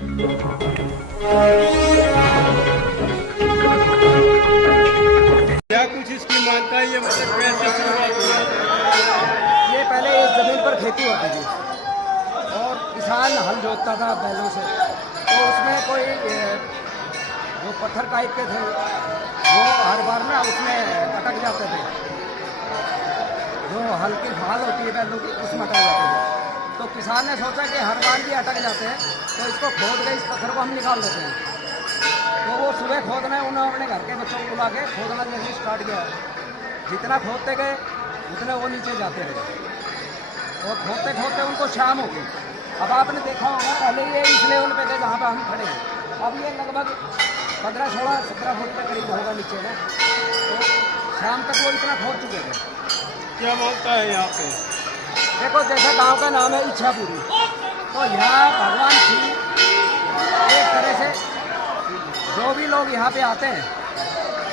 क्या कुछ इसकी मानता है, ये मतलब कैसे शुरुआत हुई? ये पहले इस जमीन पर खेती होती थी और किसान हल जोतता था बैलों से, तो उसमें कोई जो पत्थर टाइप के थे वो हर बार ना उसमें अटक जाते थे। जो हल्की फाल होती है बैलों की उसमें अटक जाते थे। तो किसान ने सोचा कि हर बार ये अटक जाते हैं तो इसको खोद के इस पत्थर को हम निकाल देते हैं। तो वो सुबह खोदना उन्होंने अपने घर के बच्चों को बुला के खोदना जैसे स्टार्ट किया। जितना खोदते गए उतने वो नीचे जाते रहे और खोदते खोदते उनको शाम हो गई। अब आपने देखा होगा पहले ये इस लेवल पे थे जहाँ पे हम खड़े हैं, अब ये लगभग 15-16-17 फुट के करीब होगा नीचे में। तो शाम तक वो इतना खोद चुके थे। क्या मानता है यहाँ पे? देखो जैसा गांव का नाम है इच्छापुरी, तो यहाँ भगवान शिव एक तरह से जो भी लोग यहाँ पे आते हैं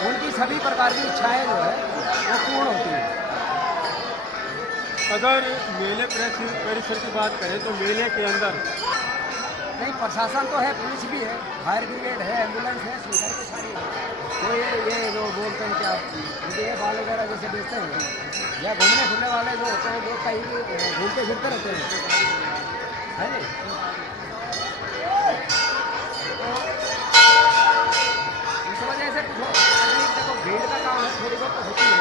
उनकी सभी प्रकार की इच्छाएं जो है वो पूर्ण होती है। अगर मेले परिसर की बात करें तो मेले के अंदर नहीं, प्रशासन तो है, पुलिस भी है, फायर ब्रिगेड है, एम्बुलेंस है, सुविधाएं तो सारी है। तो ये जो बोलते हैं क्या ये बाल वगैरह जैसे बेचते हैं या घूमने फिरने वाले जो होते हैं वो कहीं भी घूमते फिरते रहते हैं, है नहीं? तो इस वजह से कुछ देखो भीड़ का काम है, थोड़ी बहुत तो होती है।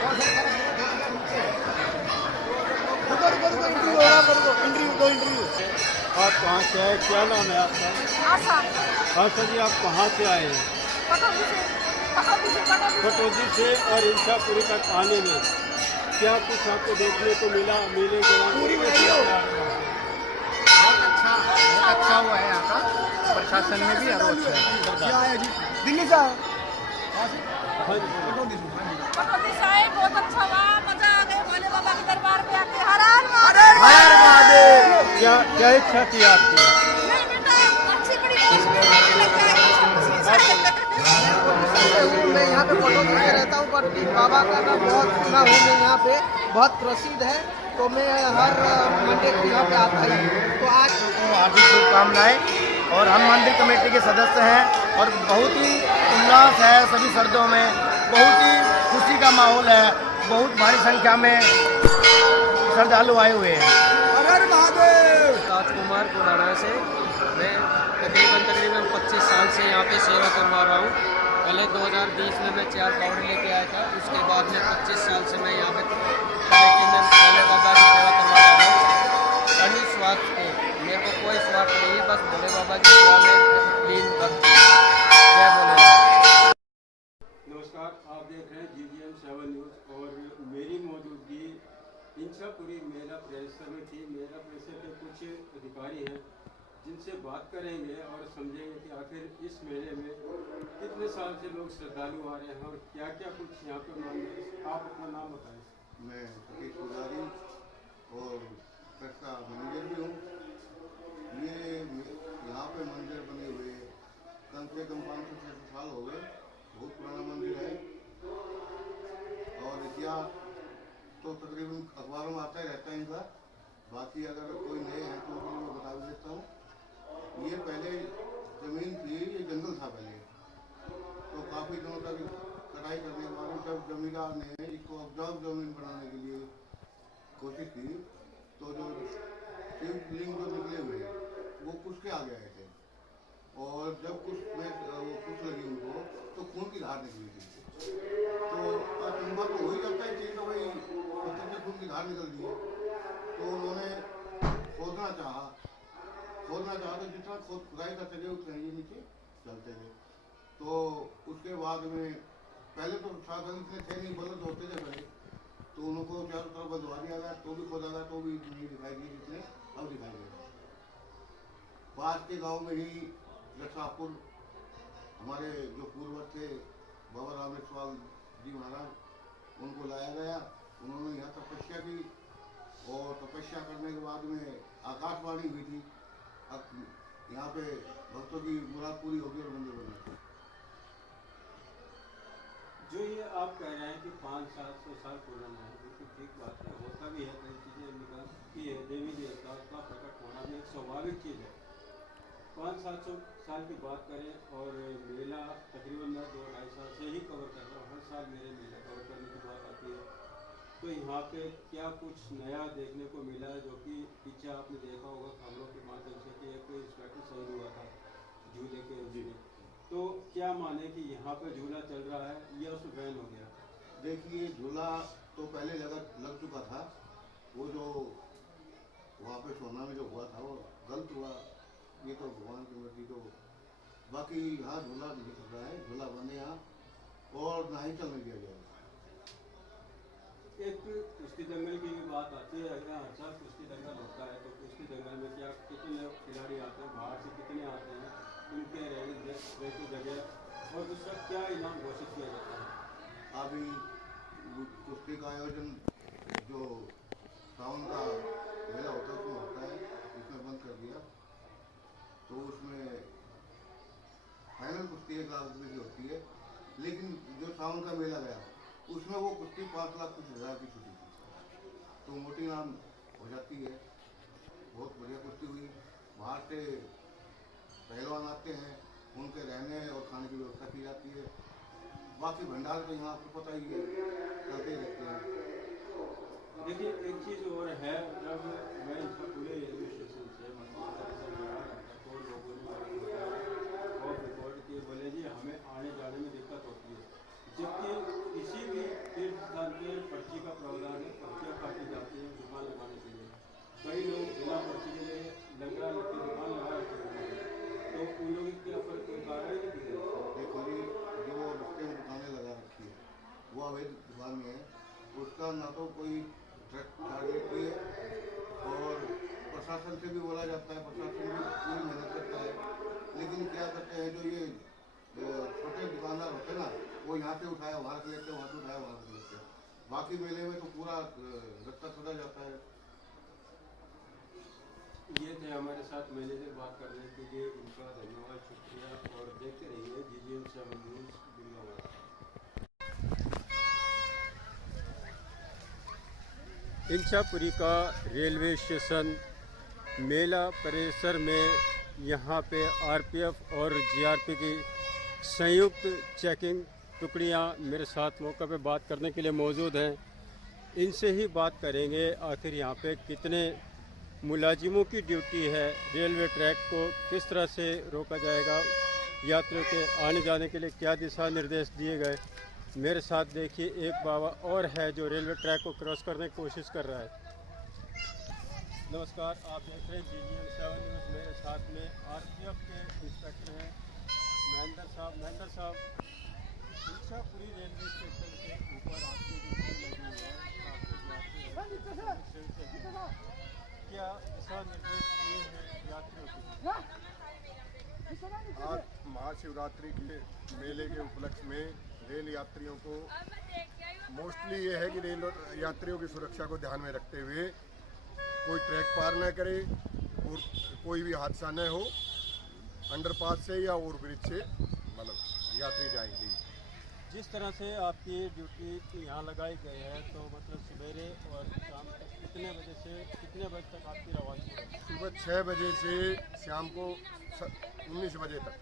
और सर इंटरव्यू आप कहाँ से आए, क्या नाम है आपका? आशा जी, आप कहाँ से आए हैं? कटौती से। और इच्छापुरी तक आने में क्या कुछ आपको देखने को मिला मेले के बाद? बहुत अच्छा हुआ है यहाँ का, प्रशासन में भी और अच्छा है। क्या है जी? दिल्ली से आए। कटौती से आए, बहुत अच्छा हुआ, मजा आ गया भोले बाबा के दरबार पे आके। हर हर महादेव। क्या इच्छा थी आपकी? नहीं बेटा, अच्छी बड़ी मैं यहाँ पे फोटो खींचते रहता हूँ, पर बाबा का नाम बहुत सुना हूँ मैं, यहाँ पे बहुत प्रसिद्ध है, तो मैं हर मंडे को यहाँ पे आता ही हूँ। तो आज हार्दिक शुभकामनाएं। और हम मंदिर कमेटी के सदस्य हैं और बहुत ही उल्लास है, सभी शर्तों में बहुत ही खुशी का माहौल है, बहुत भारी संख्या में श्रद्धालु आए हुए हैं। हर हर महादेव। राजकुमार पुराना से मैं तकरीबन 25 साल से यहाँ पे सेवा करवा रहा हूँ। पहले 2020 में मैं 4 कावड़ लेके आया था, उसके बाद में 25 साल से मैं यहाँ पे कमेटी में भोले बाबा की सेवा करवा रहा हूँ। स्वार्थ को मेरे को कोई स्वार्थ नहीं है, बस भोले बाबा की सेवा में लीन भक्त। जय भोलेनाथ। नमस्कार, आप देख रहे हैं GGM 7 न्यूज़ और मेरी मौजूदगी इच्छापुरी मेला परिसर में थी। मेला परिसर के कुछ अधिकारी हैं जिनसे बात करेंगे और समझेंगे कि आखिर इस मेले में कितने साल से लोग श्रद्धालु आ रहे हैं और क्या क्या कुछ यहाँ पर मांगे। आप अपना नाम बताएं। मैं सतीश पुजारी और ट्रस्ट का मैनेजर भी हूँ। ये यहाँ पे मंदिर बने हुए कम से कम 500-600 साल हो गए, बहुत पुराना मंदिर है। और इतिहास तो तकरीबन अखबारों में आता ही रहता है इनका, बाकी अगर कोई नए हैं तो उनको मैं बता भी देता हूँ। ये पहले ज़मीन थी, ये जंगल था पहले, तो काफ़ी दिनों तक कटाई करने के बाद जब जमींदार ने इसको उपजाऊ जमीन बनाने के लिए कोशिश की तो जो शिवलिंग जो निकले हुए वो कुछ के आगे आए थे, और जब कुछ में वो कुछ लगी उनको तो खून की धार निकली थी। तो अचंभा तो हो ही जाता है कि तो भाई पत्थर से खून की धार निकल दी है। तो उन्होंने खोदना चाहा तो जितना खुदाई कर सके उतना ही नीचे चलते गए। तो उसके बाद में पहले तो साधन इतने थे नहीं, बलद होते थे पहले, तो उनको चारों तरफ बंधवा दिया गया, तो भी खोदा गया तो भी नहीं दिखाई दिए जितने अब दिखाई दे रहे। पास के गांव में ही लक्षापुर हमारे जो पूर्वज थे बाबा रामेश्वर जी महाराज, उनको लाया गया। उन्होंने यहाँ तपस्या की और तपस्या करने के बाद में आकाशवाणी हुई थी, अब यहाँ पे भक्तों की मुराद पूरी होगी और मंदिर बना। जो ये आप कह रहे हैं कि 500-700 साल पुराना है, बिल्कुल ठीक बात है, होता भी है, कई चीज़ें निकलती है, देवी देवता का प्रकट होना भी एक स्वाभाविक चीज़ है। 500-700 साल की बात करें और मेला तकरीबन मैं 2-2.5 साल से ही कवर कर रहा हूँ, हर साल मेरे मेला कवर करने की बात आती है। तो यहाँ पे क्या कुछ नया देखने को मिला है, जो कि पीछे आपने देखा होगा खबरों के माध्यम से कि एक इंस्पेक्टर शहीद हुआ था झूले के उसमें, तो क्या माने कि यहाँ पे झूला चल रहा है या उसमें बैन हो गया? देखिए, झूला तो पहले लग चुका था। वो जो वहाँ पे सोना में जो हुआ था वो गलत हुआ, ये तो भगवान की मर्जी। तो बाकी यहाँ झूला नहीं चल रहा है, झूला बने यहाँ और ना ही चलने दिया जाएगा। एक कुश्ती दंगल की भी बात आती है, अगर हर साल कुश्ती दंगल होता है तो कुश्ती दंगल में क्या कितने खिलाड़ी आते हैं, बाहर से कितने आते हैं, उनके रहने की जगह और उसका क्या इनाम घोषित किया जाता है? अभी कुश्ती का आयोजन जो सावन का मेला होता है उसमें होता है, इसमें बंद कर दिया। तो उसमें फाइनल कुश्ती 1 लाख रुपये की होती है, लेकिन जो सावन का मेला गया उसमें वो कुश्ती 5 लाख कुछ हज़ार की छुट्टी थी, तो मोटी नाम हो जाती है। बहुत बढ़िया कुश्ती हुई। बाहर से पहलवान आते हैं, उनके रहने और खाने की व्यवस्था की जाती है। बाकी भंडार तो यहाँ आपको पता ही है, चलते ही रहते हैं। देखिए एक चीज़ और है, जब मैं इसका पूरे रेलवे स्टेशन से तो लोगों ने और रिपोर्ट किए, बोले जी हमें आने जाने में दिक्कत होती है, जबकि किसी भी तीर्थ स्थान के पर्ची का प्रावधान है, पर्चियाँ काटी जाती हैं दुकान लगाने के लिए। कई लोग बिना पर्ची के लिए लंगड़ा लग के दुकान लगा रखते हैं, तो उन लोगों के ऊपर कोई कार्रवाई नहीं की जाती? देखो जी, जो रस्ते में दुकानें लगा रखी है वो अवैध दुकान में है, उसका ना तो कोई ट्रक चार्ज लेती है और प्रशासन से भी बोला जाता है, प्रशासन भी पूरी मेहनत करता है, लेकिन क्या करते हैं जो ये छोटे दुकानदार होते हैं ना, वो यहाँ से उठाया वहाँ से लेते हैं, वहाँ से उठाया वहाँ से लेते हैं। बाकी मेले में तो पूरा रस्ता सजा जाता है। ये थे हमारे साथ मैनेजर बात करने के लिए, उनका धन्यवाद, शुक्रिया और देखते रहिए GGM 7 न्यूज़ दुनियाभर। इंछापुरी का रेलवे स्टेशन मेला परिसर में यहाँ पे RPF और GRP की संयुक्त चेकिंग टुकड़ियाँ मेरे साथ मौके पे बात करने के लिए मौजूद हैं। इनसे ही बात करेंगे आखिर यहाँ पे कितने मुलाजिमों की ड्यूटी है, रेलवे ट्रैक को किस तरह से रोका जाएगा, यात्रियों के आने जाने के लिए क्या दिशा निर्देश दिए गए। मेरे साथ देखिए एक बाबा और है जो रेलवे ट्रैक को क्रॉस करने की कोशिश कर रहा है। नमस्कार, आप देख रहे हैं GGM 7 न्यूज़। मेरे साथ में RPF के इंस्पेक्टर हैं महेंद्र साहब। इंछापुरी रेलवे स्टेशन के ऊपर आपकी ड्यूटी लगी हुई है, क्या दिशा निर्देश दिए हैं यात्रियों के? आज महाशिवरात्रि के मेले के उपलक्ष्य में रेल यात्रियों को मोस्टली ये है कि रेल यात्रियों की सुरक्षा को ध्यान में रखते हुए कोई ट्रैक पार न करे और कोई भी हादसा न हो, अंडरपास से या ओवरब्रिज से मतलब यात्री जाएंगे। जिस तरह से आपकी ड्यूटी यहाँ लगाई गई है, तो मतलब सवेरे और शाम कितने बजे से कितने बजे तक आपकी रवानगी है? सुबह 6 बजे से शाम को 19 बजे तक।